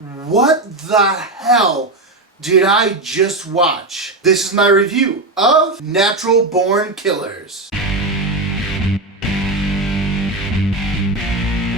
What the hell did I just watch? This is my review of Natural Born Killers.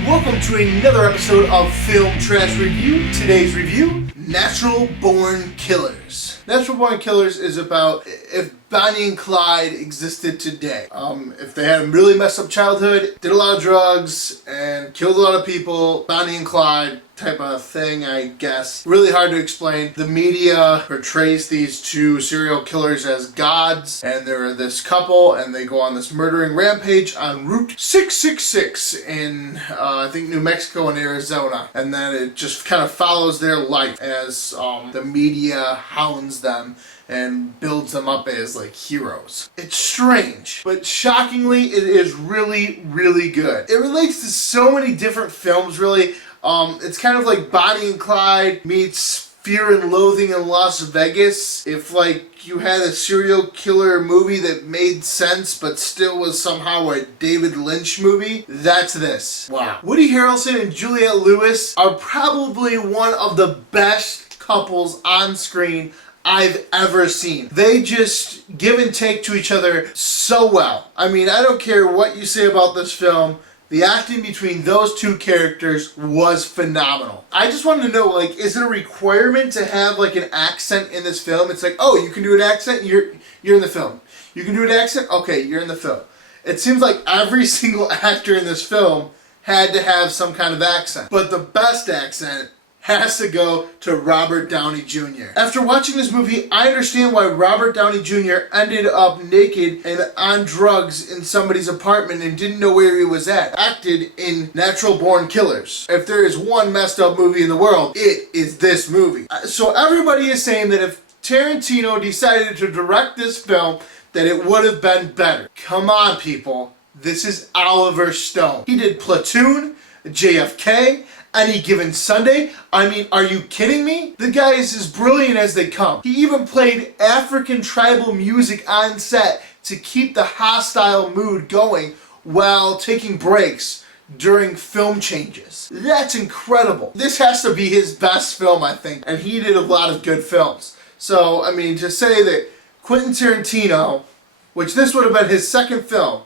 Welcome to another episode of Film Trash Review. Today's review, Natural Born Killers. Natural Born Killers is about if Bonnie and Clyde existed today. If they had a really messed up childhood, did a lot of drugs, and killed a lot of people, Bonnie and Clyde type of thing, I guess. Really hard to explain. The media portrays these two serial killers as gods, and they're this couple, and they go on this murdering rampage on Route 666 in, I think, New Mexico and Arizona. And then it just kind of follows their life as the media hounds them and builds them up as like heroes. It's strange, but shockingly, it is really, really good. It relates to so many different films, really. It's kind of like Bonnie and Clyde meets Fear and Loathing in Las Vegas. If like you had a serial killer movie that made sense but still was somehow a David Lynch movie, that's this. Wow. Woody Harrelson and Juliette Lewis are probably one of the best couples on screen I've ever seen. They just give and take to each other so well. I mean, I don't care what you say about this film. The acting between those two characters was phenomenal. I just wanted to know, like, is it a requirement to have like an accent in this film? It's like, oh, you can do an accent, you're in the film. You can do an accent, okay, you're in the film. It seems like every single actor in this film had to have some kind of accent. But the best accent has to go to Robert Downey Jr. After watching this movie, I understand why Robert Downey Jr. ended up naked and on drugs in somebody's apartment and didn't know where he was at. Acted in Natural Born Killers. If there is one messed up movie in the world, it is this movie. So everybody is saying that if Tarantino decided to direct this film, that it would have been better. Come on, people. This is Oliver Stone. He did Platoon, JFK, Any Given Sunday. I mean, are you kidding me? The guy is as brilliant as they come. He even played African tribal music on set to keep the hostile mood going while taking breaks during film changes. That's incredible. This has to be his best film, I think, and he did a lot of good films. So, I mean, to say that Quentin Tarantino, which this would have been his second film,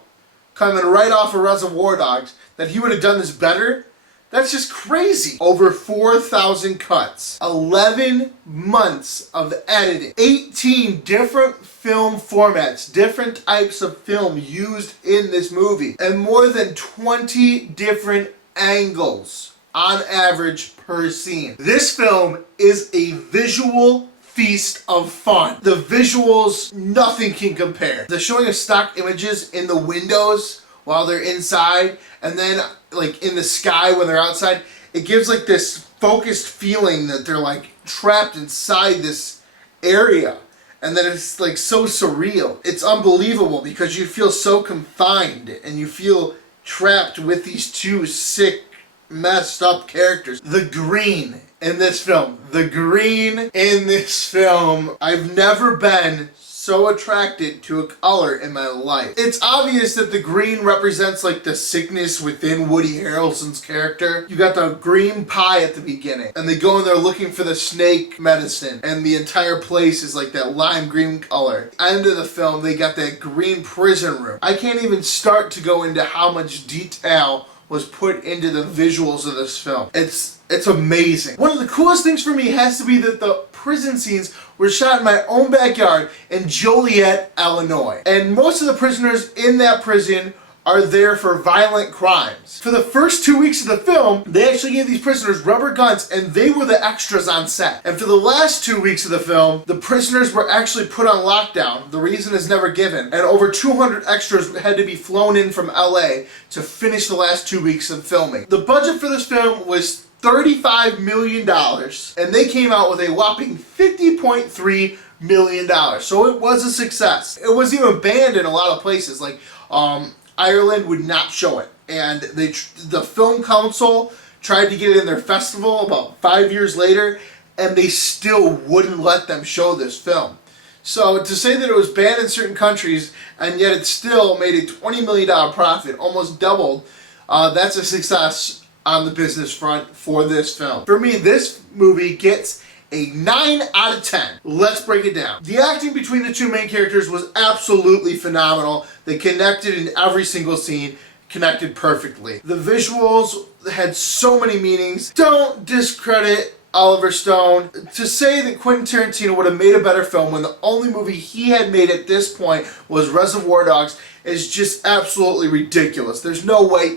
coming right off of Reservoir Dogs, that he would have done this better, that's just crazy. Over 4,000 cuts, 11 months of editing, 18 different film formats, different types of film used in this movie, and more than 20 different angles on average per scene. This film is a visual feast of fun. The visuals, nothing can compare. The showing of stock images in the windows while they're inside, and then like in the sky when they're outside, it gives like this focused feeling that they're like trapped inside this area, and that it's like so surreal. It's unbelievable because you feel so confined and you feel trapped with these two sick, messed up characters. The green in this film, I've never been so attracted to a color in my life. It's obvious that the green represents like the sickness within Woody Harrelson's character. You got the green pie at the beginning, and they go in there looking for the snake medicine, and the entire place is like that lime green color. End of the film, they got that green prison room. I can't even start to go into how much detail was put into the visuals of this film. It's amazing. One of the coolest things for me has to be that the prison scenes were shot in my own backyard in Joliet, Illinois. And most of the prisoners in that prison are there for violent crimes. For the first 2 weeks of the film, they actually gave these prisoners rubber guns, and they were the extras on set. And for the last 2 weeks of the film, the prisoners were actually put on lockdown. The reason is never given. And over 200 extras had to be flown in from LA to finish the last 2 weeks of filming. The budget for this film was $35 million, and they came out with a whopping $50.3 million. So it was a success. It was even banned in a lot of places, like Ireland would not show it, and the Film Council tried to get it in their festival about 5 years later, and they still wouldn't let them show this film. So to say that it was banned in certain countries, and yet it still made a $20 million profit, almost doubled, that's a success on the business front for this film. For me, this movie gets a 9 out of 10. Let's break it down. The acting between the two main characters was absolutely phenomenal. They connected in every single scene, connected perfectly. The visuals had so many meanings. Don't discredit Oliver Stone. To say that Quentin Tarantino would have made a better film when the only movie he had made at this point was Reservoir Dogs is just absolutely ridiculous. There's no way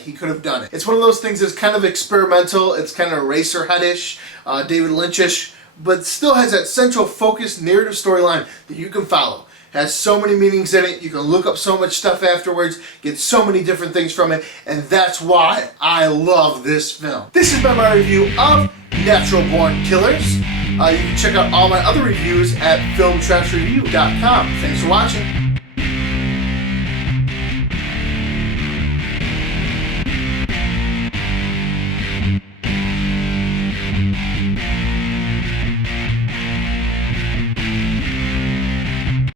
he could have done it. It's one of those things that's kind of experimental, it's kind of Eraserhead-ish, David Lynch-ish, but still has that central focused narrative storyline that you can follow. Has so many meanings in it, you can look up so much stuff afterwards, get so many different things from it, and that's why I love this film. This has been my review of Natural Born Killers. You can check out all my other reviews at filmtrashreview.com. Thanks for watching.